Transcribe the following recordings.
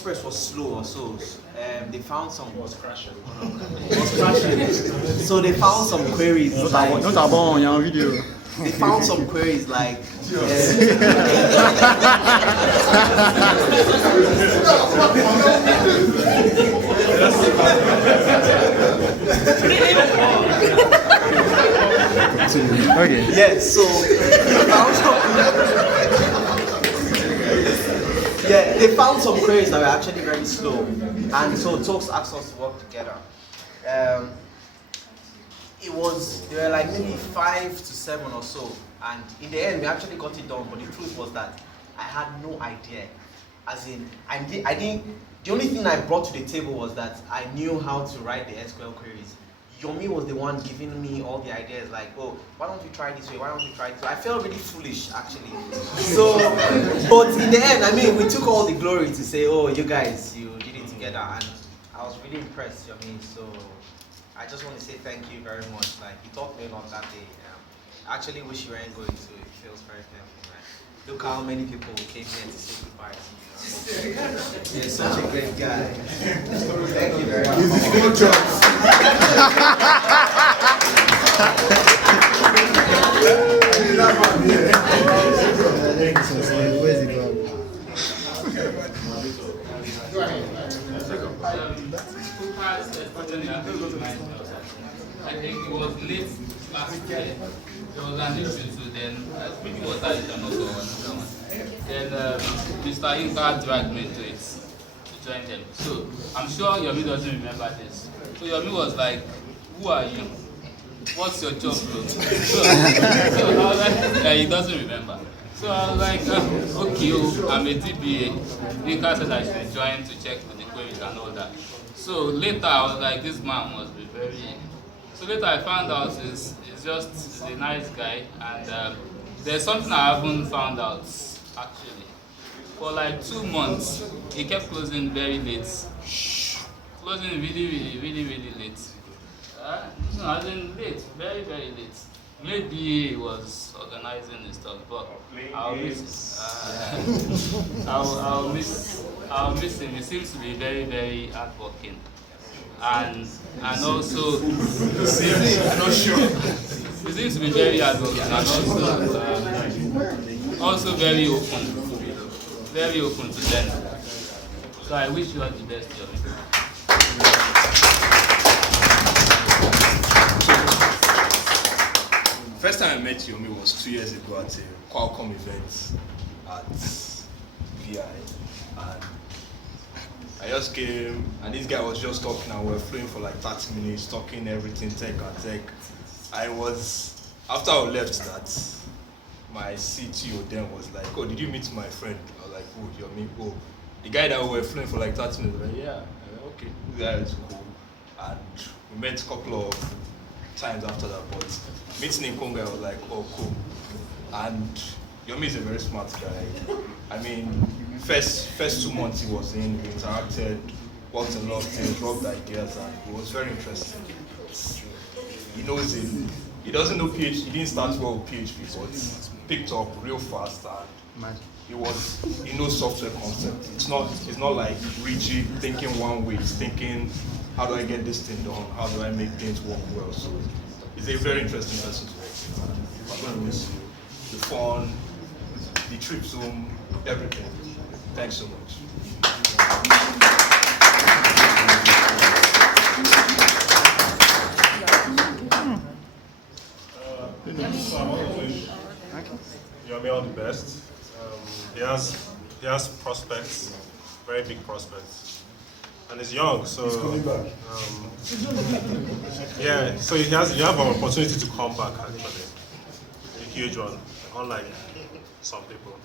Express was slow or so. They found some. Was crashing. Was crashing. So they found some queries. Like, Notamment, il y a un vidéo. they found some queries like. Okay. Yeah, so they found some queries that were actually very slow, and so Talks asked us to work together. There were like maybe 5 to 7 or so, and in the end we actually got it done. But the truth was that I had no idea. As in, I didn't. The only thing I brought to the table was that I knew how to write the SQL queries. Yomi was the one giving me all the ideas, like, oh, why don't you try this way? Why don't you try this way? I felt really foolish, actually. So, but in the end, I mean, we took all the glory to say, oh, you guys, you did it together, and I was really impressed, Yomi. So, I just want to say thank you very much. Like, you taught me a lot that day. I actually wish you weren't going to. It feels very painful, man. Look how many people came here to say goodbye to you. You're such a great guy. Thank you very much. Good Where's it gone? I think it was late last year. There was an issue, so then speaking was that you also another one. Then Mr. Inka dragged me to it to join them. So I'm sure Yomi doesn't remember this. So Yomi was like, "Who are you? What's your job, bro?" So I was like, yeah, he doesn't remember. So I was like, okay, I'm a DBA. Inka said I should join to check the queries and all that. So later I was like, this man must be very. So later I found out he's a nice guy, and there's something I haven't found out actually. For like 2 months, he kept closing very late. Closing really late. No, as in late, very late. Maybe he was organizing his stuff, but I'll miss I'll miss him. He seems to be very hardworking. And also he seems to be very hardworking and also very open to learn. So I wish you all the best, Yomi. First time I met Yomi was 2 years ago at a Qualcomm event at VI, and I just came, and this guy was just talking, and we were flowing for like 30 minutes, talking everything tech. After I left that, my CTO then was like, "Oh, did you meet my friend?" I was like, "Oh, Yomi, oh." The guy that we were flowing for like 30 minutes, I was like, "Yeah, okay, this guy is cool." And we met a couple of times after that, but meeting in Congo, I was like, "Oh, cool." And Yomi is a very smart guy. I mean, first 2 months he was in, we interacted, worked a lot of things, rubbed ideas, and it was very interesting. He knows it. He doesn't know PHP. He didn't start well with PHP, but picked up real fast, and he knows software concept. It's not like rigid thinking one way. It's thinking, how do I get this thing done? How do I make things work well? So he's a very interesting person to work with. I'm going to miss you. The fun, the trips home, everything. Thanks so much. So I want to wish Yomi all the best. He has prospects, very big prospects, and he's young, so He's coming back. Yeah. So you have an opportunity to come back actually, a huge one, unlike some people.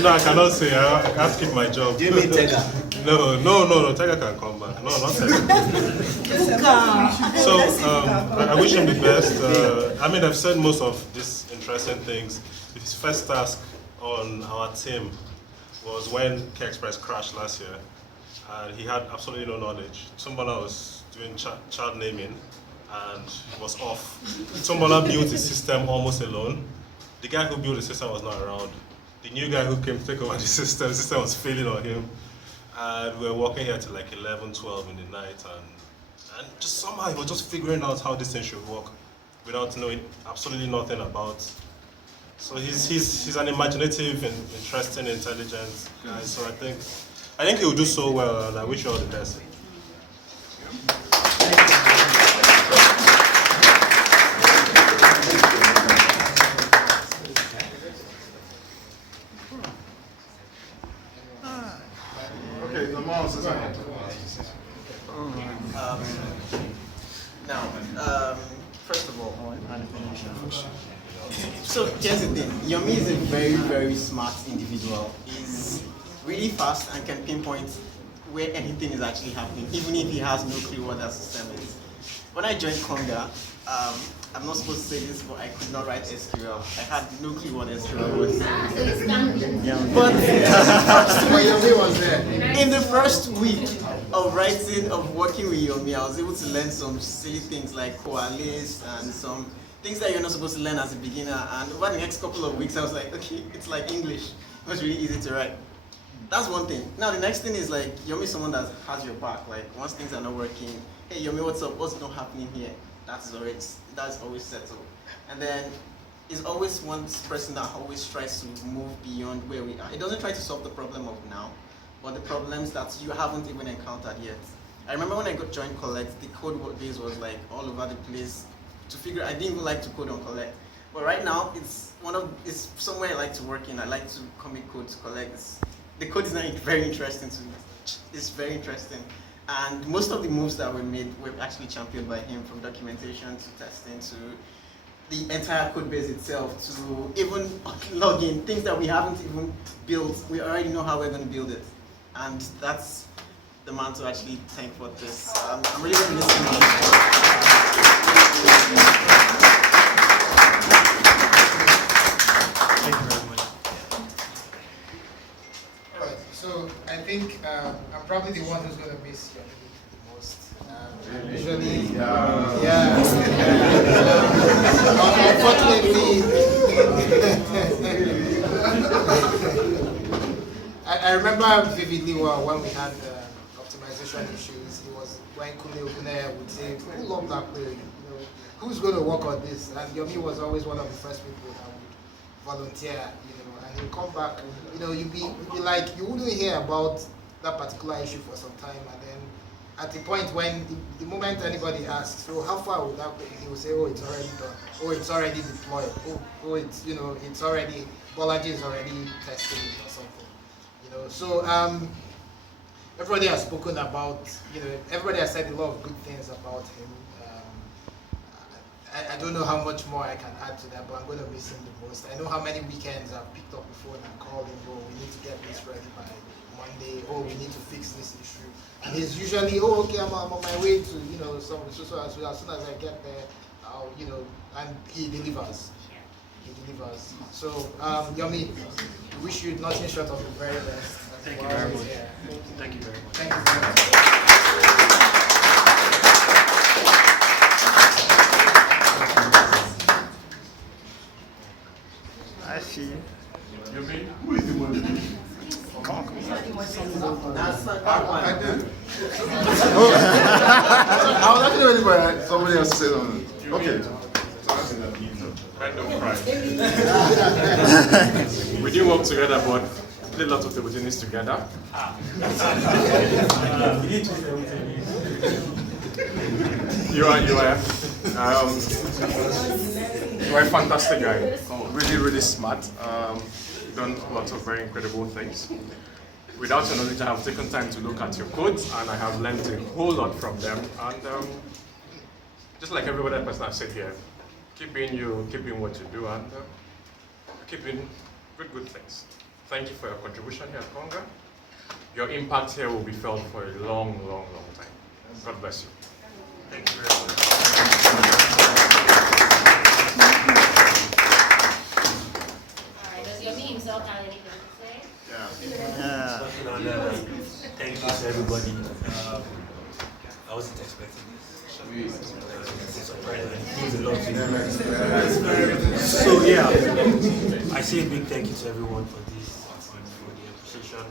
No, I cannot say. I have to keep my job. Give me Tega. No. Tega can come back. No, not Tega. So I wish him the best. I mean, I've said most of these interesting things. His first task on our team was when K-Express crashed last year, and he had absolutely no knowledge. Tumbola was doing child naming, and it was off. Tumbola built the system almost alone. The guy who built the system was not around. the new guy who came to take over the system was failing on him. And we were working here till like 11, 12 in the night, and just somehow he was just figuring out how this thing should work without knowing absolutely nothing about. So he's an imaginative and interesting, intelligent guy. So I think he will do so well, and I wish you all the best. Okay, the mom says Now, first of all, so here's the thing. Yomi is a very, very smart individual. He's really fast and can pinpoint where anything is actually happening, even if he has no clue what that system is. When I joined Conga, I'm not supposed to say this, but I could not write SQL. I had no clue what SQL was. But in the first week of writing, of working with Yomi, I was able to learn some silly things like coalesce and some things that you're not supposed to learn as a beginner. And over the next couple of weeks, I was like, okay, it's like English. It was really easy to write. That's one thing. Now the next thing is like Yomi is someone that has your back. Like once things are not working, hey Yomi, what's up? What's not happening here? That's always settled. And then is always one person that always tries to move beyond where we are. It doesn't try to solve the problem of now, but the problems that you haven't even encountered yet. I remember when I got joined Collect, the code base was like all over the place. To figure, I didn't even like to code on Collect. But right now, it's somewhere I like to work in. I like to commit code to Collect. The code is not very interesting to me. It's very interesting. And most of the moves that were made were actually championed by him, from documentation to testing to the entire code base itself, to even logging things that we haven't even built. We already know how we're going to build it. And that's the man to actually thank for this. I'm really going to miss him. Thank you very much. All right, so I think I'm probably the one who's going to miss you the most. Usually, unfortunately, I remember vividly well when we had optimization issues. It was when Kule Okune would say, "Who loved that query? You know, who's going to work on this?" And Yomi was always one of the first people that would volunteer. And he'll come back. You'd be like, you wouldn't hear about that particular issue for some time, and then at the point when the moment anybody asks, so how far would that be? He will say, oh, it's already done. Oh, it's already deployed. Oh, it's it's already, Bolaji is already testing it or something. So everybody has spoken about, everybody has said a lot of good things about him. I don't know how much more I can add to that, but I'm going to miss him the most. I know how many weekends I've picked up the phone and called him, oh, we need to get this ready by Monday, oh, we need to fix this issue. And he's usually, oh, okay, I'm on my way to, so as soon as I get there, I'll, and he delivers. He delivers. So, Yomi, we wish you nothing short of the very best. Thank you very much. Thank you very much. Thank you very much. I see. Yomi? who is the one? I did. I was actually waiting for somebody else to say something. Okay. Kind of pride. We didn't work together, but we did a lot of table tennis together. You are. You are a fantastic guy. Really, really smart. Done lots of very incredible things. Without your knowledge, I have taken time to look at your codes, and I have learned a whole lot from them. And just like every other person I've said here, keep being you, keep doing what you do, and keep doing good things. Thank you for your contribution here at Conga. Your impact here will be felt for a long time. God bless you. Thank you very much. Alright, does Yomi himself have anything to say? Yeah. Thank you to everybody. I wasn't expecting this. Surprised. It means a lot to you. So yeah, I say a big thank you to everyone for this, for the appreciation,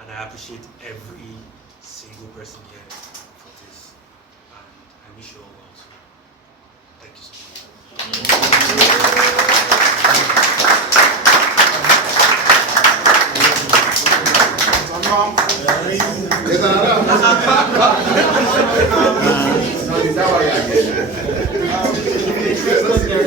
and I appreciate every single person here for this. And I wish you all well too. Thank you so much.